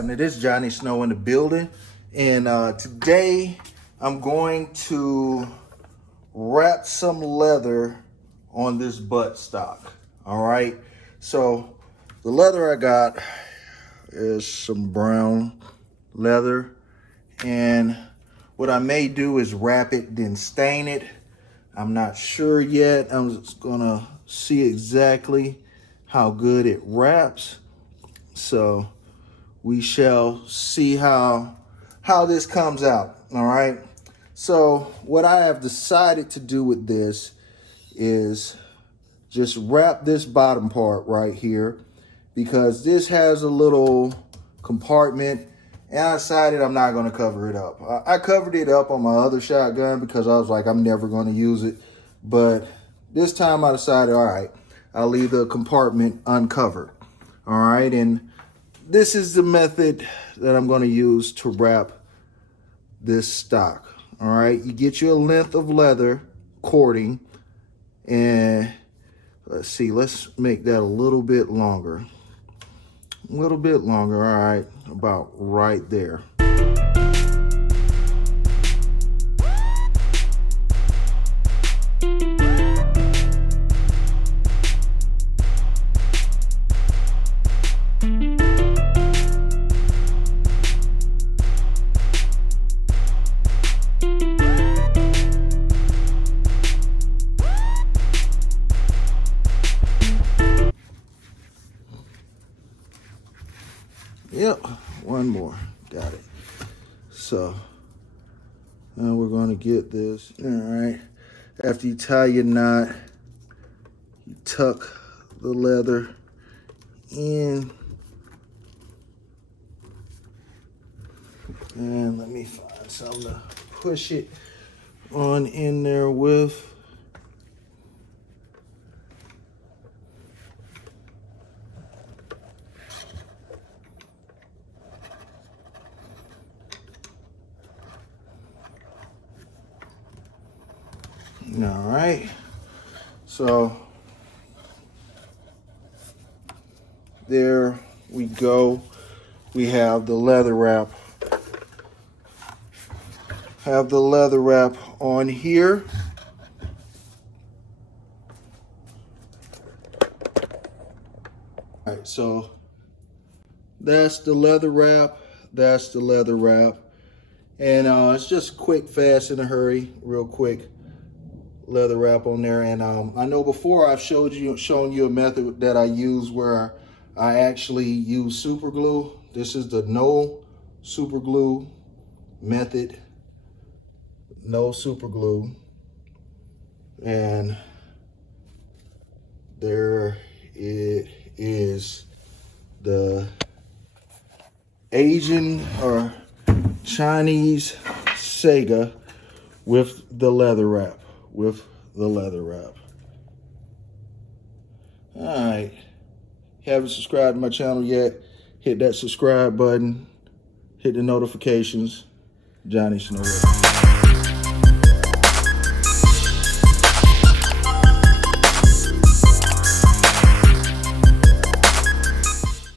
happening? This is Johnny Snow in the building, and today I'm going to wrap some leather on this buttstock. All right, so the leather I got is some brown leather, and what I may do is wrap it, then stain it. I'm not sure yet. I'm just gonna see exactly how good it wraps. So we shall see how this comes out. All right. So what I have decided to do with this is just wrap this bottom part right here, because this has a little compartment, and I decided I'm not going to cover it up. I covered it up on my other shotgun because I was like, I'm never going to use it. But this time I decided, all right, I'll leave the compartment uncovered. All right. And this is the method that I'm going to use to wrap this stock. All right. You get you a length of leather cording, and let's see, let's make that a little bit longer. A little bit longer. All right. About right there. Yep, one more, got it. So now we're going to get this. All right, after you tie your knot, you tuck the leather in, and let me find something to push it on in there with. All right, so there we go. We have the leather wrap. Have the leather wrap on here. All right, so that's the leather wrap. That's the leather wrap, and it's just quick, fast, in a hurry, real quick. Leather wrap on there. And I know before I've shown you a method that I use where I actually use super glue. This is the no super glue method. No super glue. And there it is, the Asian or Chinese Sega with the leather wrap. With the leather wrap. All right. Haven't subscribed to my channel yet? Hit that subscribe button. Hit the notifications. Johnny Snow.